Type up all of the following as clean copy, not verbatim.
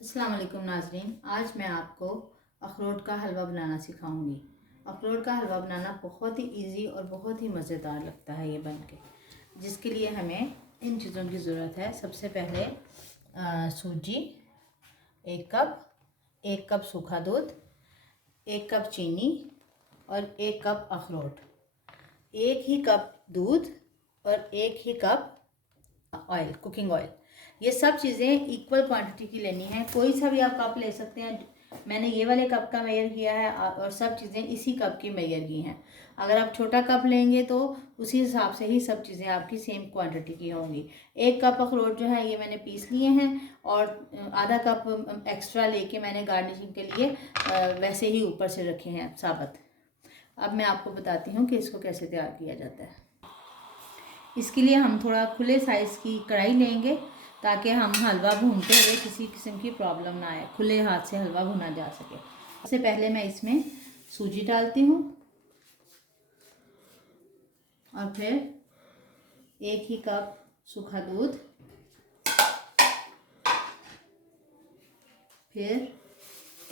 अस्सलाम वालेकुम नाज़रीन, आज मैं आपको अखरोट का हलवा बनाना सिखाऊंगी। अखरोट का हलवा बनाना बहुत ही इजी और बहुत ही मज़ेदार लगता है ये बन के। जिसके लिए हमें इन चीज़ों की ज़रूरत है। सबसे पहले सूजी 1 कप, 1 कप सूखा दूध, 1 कप चीनी और 1 कप अखरोट। 1 ही कप दूध और 1 ही कप ऑयल, कुकिंग ऑयल। ये सब चीज़ें इक्वल क्वांटिटी की लेनी है। कोई सा भी आप कप ले सकते हैं। मैंने ये वाले कप का मेजर किया है और सब चीज़ें इसी कप की मेजर की हैं। अगर आप छोटा कप लेंगे तो उसी हिसाब से ही सब चीज़ें आपकी सेम क्वांटिटी की होंगी। 1 कप अखरोट जो है ये मैंने पीस लिए हैं और आधा कप एक्स्ट्रा लेके मैंने गार्निशिंग के लिए वैसे ही ऊपर से रखे हैं साबुत। अब मैं आपको बताती हूँ कि इसको कैसे तैयार किया जाता है। इसके लिए हम थोड़ा खुले साइज़ की कढ़ाई लेंगे ताकि हम हलवा भूनते हुए किसी किस्म की प्रॉब्लम ना आए, खुले हाथ से हलवा भुना जा सके। सबसे पहले मैं इसमें सूजी डालती हूँ और फिर 1 ही कप सूखा दूध, फिर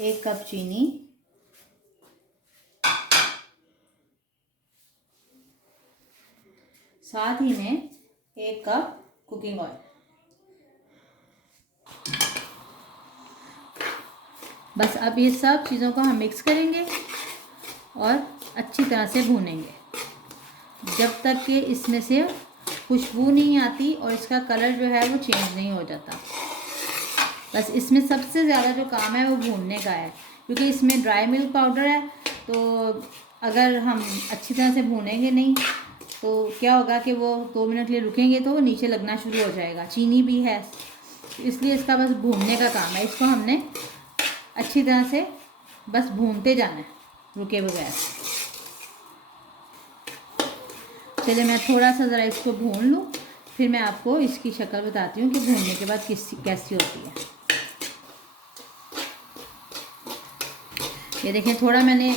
1 कप चीनी, साथ ही में 1 कप कुकिंग ऑयल। बस अब ये सब चीज़ों को हम मिक्स करेंगे और अच्छी तरह से भूनेंगे जब तक कि इसमें से खुशबू नहीं आती और इसका कलर जो है वो चेंज नहीं हो जाता। बस इसमें सबसे ज़्यादा जो काम है वो भूनने का है, क्योंकि इसमें ड्राई मिल्क पाउडर है। तो अगर हम अच्छी तरह से भूनेंगे नहीं तो क्या होगा कि वो 2 मिनट के लिए रुकेंगे तो वो नीचे लगना शुरू हो जाएगा। चीनी भी है, इसलिए इसका बस भूनने का काम है। इसको हमने अच्छी तरह से बस भूनते जाना है रुके बगैर। चलिए मैं थोड़ा सा ज़रा इसको भून लूँ, फिर मैं आपको इसकी शक्ल बताती हूँ कि भूनने के बाद कैसी होती है। ये देखें, थोड़ा मैंने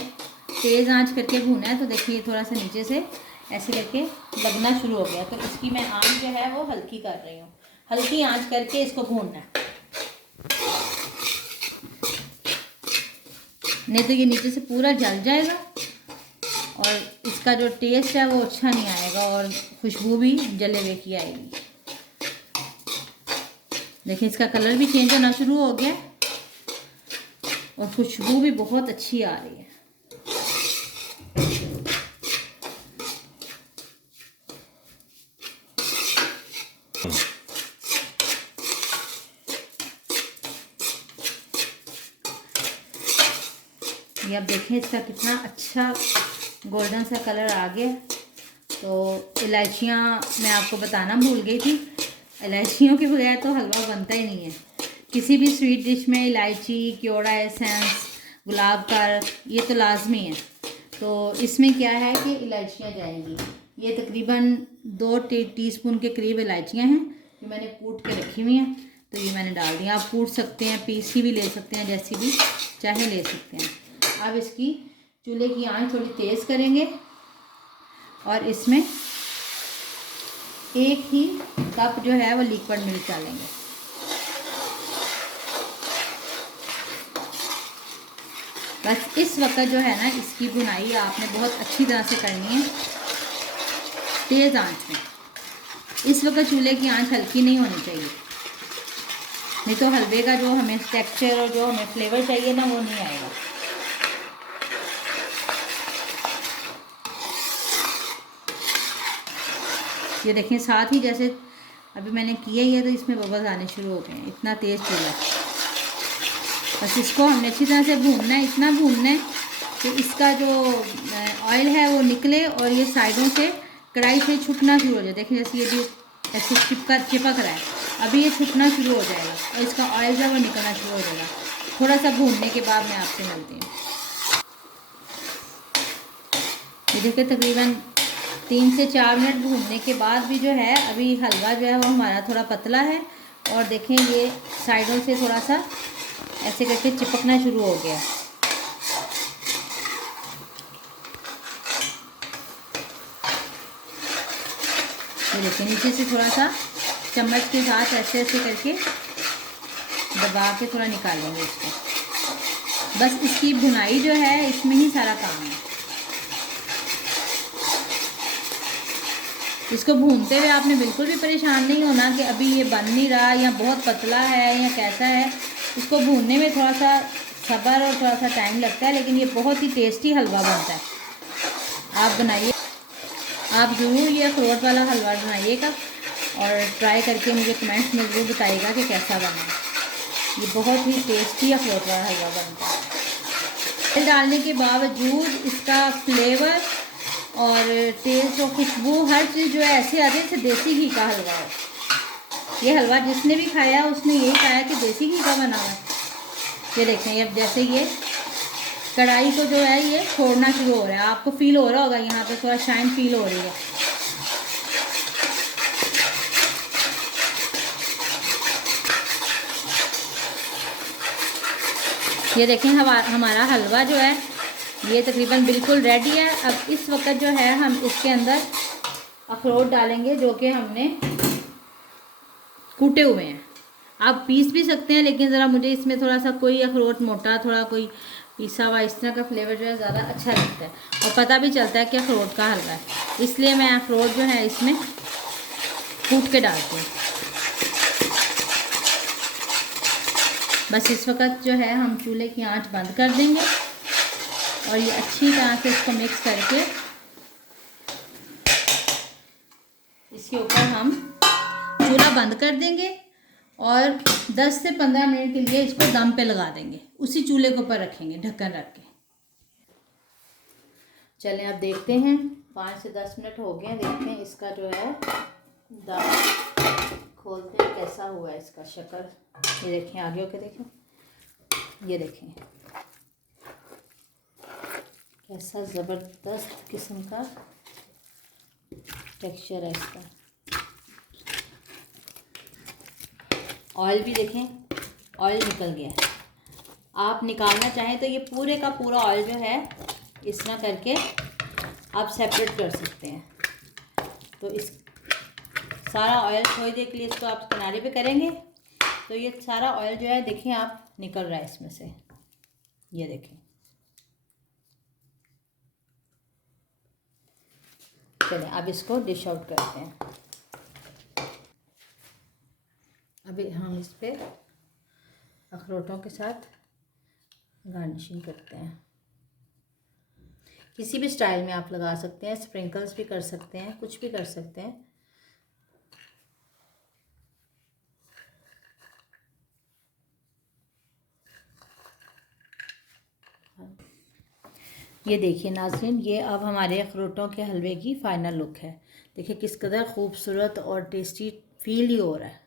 तेज़ आंच करके भूना है तो देखिए थोड़ा सा नीचे से ऐसे करके लगना शुरू हो गया। तो इसकी मैं आंच जो है वो हल्की कर रही हूँ। हल्की आंच करके इसको भूनना है, नहीं तो ये नीचे से पूरा जल जाएगा और इसका जो टेस्ट है वो अच्छा नहीं आएगा और खुशबू भी जले हुए की आएगी। देखिए इसका कलर भी चेंज होना शुरू हो गया और खुशबू भी बहुत अच्छी आ रही है। ये आप देखें इसका कितना अच्छा गोल्डन सा कलर आ गया। तो इलायचियाँ मैं आपको बताना भूल गई थी, इलायचियों के बगैर तो हलवा बनता ही नहीं है। किसी भी स्वीट डिश में इलायची, केवड़ा एसेंस, गुलाब का ये तो लाजमी है। तो इसमें क्या है कि इलायचियाँ जाएंगी। ये तकरीबन 2 टीस्पून के करीब इलायचियाँ हैं जो मैंने कूट के रखी हुई हैं। तो ये मैंने डाल दिया। आप कूट सकते हैं, पीस की भी ले सकते हैं, जैसी भी चाहे ले सकते हैं। अब इसकी चूल्हे की आंच थोड़ी तेज़ करेंगे और इसमें 1 ही कप जो है वो लिक्विड मिल्क डालेंगे। बस इस वक्त जो है ना इसकी भुनाई आपने बहुत अच्छी तरह से करनी है, तेज़ आंच में। इस वक्त चूल्हे की आंच हल्की नहीं होनी चाहिए, नहीं तो हलवे का जो हमें टेक्सचर और जो हमें फ्लेवर चाहिए ना वो नहीं आएगा। ये देखें, साथ ही जैसे अभी मैंने किया ही है तो इसमें बबल्स आने शुरू हो गए हैं। इतना तेज़ चूल्हा। बस इसको हमने अच्छी तरह से भूनना है, इतना भूनना है कि इसका जो ऑयल है वो निकले और ये साइडों से कढ़ाई से छुटना शुरू हो जाए। देखिए जैसे ये भी ऐसे चिपक रहा है, अभी ये छुटना शुरू हो जाएगा और इसका ऑयल जो है वो निकलना शुरू हो जाएगा। थोड़ा सा भूनने के बाद मैं आपसे मिलती हूँ। ये देखिए तकरीबन 3 से 4 मिनट भूनने के बाद भी जो है अभी हलवा जो है वो हमारा थोड़ा पतला है और देखें ये साइडों से थोड़ा सा ऐसे करके चिपकना शुरू हो गया। ये देखिए नीचे से थोड़ा सा चम्मच के साथ ऐसे ऐसे करके दबा के थोड़ा निकालेंगे इसको। बस इसकी भुनाई जो है इसमें ही सारा काम है। इसको भूनते हुए आपने बिल्कुल भी परेशान नहीं होना कि अभी ये बन नहीं रहा या बहुत पतला है या कैसा है। इसको भूनने में थोड़ा सा सब्र और थोड़ा सा टाइम लगता है, लेकिन ये बहुत ही टेस्टी हलवा बनता है। आप बनाइए, आप ज़रूर ये अखरोट वाला हलवा बनाइएगा और ट्राई करके मुझे कमेंट्स में ज़रूर बताइएगा कि कैसा बना। ये बहुत ही टेस्टी अखरोट वाला हलवा बनता है। तेल डालने के बावजूद इसका फ्लेवर और टेस्ट और खुशबू हर चीज़ जो है ऐसे आती है जैसे देसी घी का हलवा है। ये हलवा जिसने भी खाया उसने यही कहा कि देसी घी का बना हुआ है। ये देखें, अब जैसे ये कढ़ाई को जो है ये छोड़ना शुरू हो रहा है, आपको फील हो रहा होगा, यहाँ पे थोड़ा शाइन फील हो रही है। ये देखें हमारा हलवा जो है ये तकरीबन बिल्कुल रेडी है। अब इस वक्त जो है हम इसके अंदर अखरोट डालेंगे जो कि हमने कूटे हुए हैं। आप पीस भी सकते हैं, लेकिन ज़रा मुझे इसमें थोड़ा सा कोई अखरोट मोटा, थोड़ा कोई पिसा हुआ, इस तरह का फ्लेवर जो है ज़्यादा अच्छा लगता है और पता भी चलता है कि अखरोट का हलवा है, इसलिए मैं अखरोट जो है इसमें कूट के डालती हूँ। बस इस वक्त जो है हम चूल्हे की आंच बंद कर देंगे और ये अच्छी तरह से इसको मिक्स करके इसके ऊपर हम चूल्हा बंद कर देंगे और 10 से 15 मिनट के लिए इसको दम पे लगा देंगे। उसी चूल्हे के ऊपर रखेंगे ढक्कन रख के। चलें अब देखते हैं, 5 से 10 मिनट हो गए हैं। देखते हैं इसका जो है दम खोलते हैं कैसा हुआ है इसका शक्ल। ये देखें, आगे होके देखें, ये देखें कैसा ज़बरदस्त किस्म का टेक्सचर है इसका। ऑयल भी देखें, ऑयल निकल गया है। आप निकालना चाहें तो ये पूरे का पूरा ऑयल जो है इस तरह करके आप सेपरेट कर सकते हैं। तो इस सारा ऑयल थोड़ी देर के लिए इसको आप किनारे पे करेंगे तो ये सारा ऑयल जो है देखें आप निकल रहा है इसमें से। ये देखें, चलें अब इसको डिश आउट करते हैं। अभी हम इस पे अखरोटों के साथ गार्निशिंग करते हैं। किसी भी स्टाइल में आप लगा सकते हैं, स्प्रिंकल्स भी कर सकते हैं, कुछ भी कर सकते हैं। ये देखिए नाज़रीन, ये अब हमारे अखरोटों के हलवे की फ़ाइनल लुक है। देखिए किस कदर खूबसूरत और टेस्टी फील ही हो रहा है।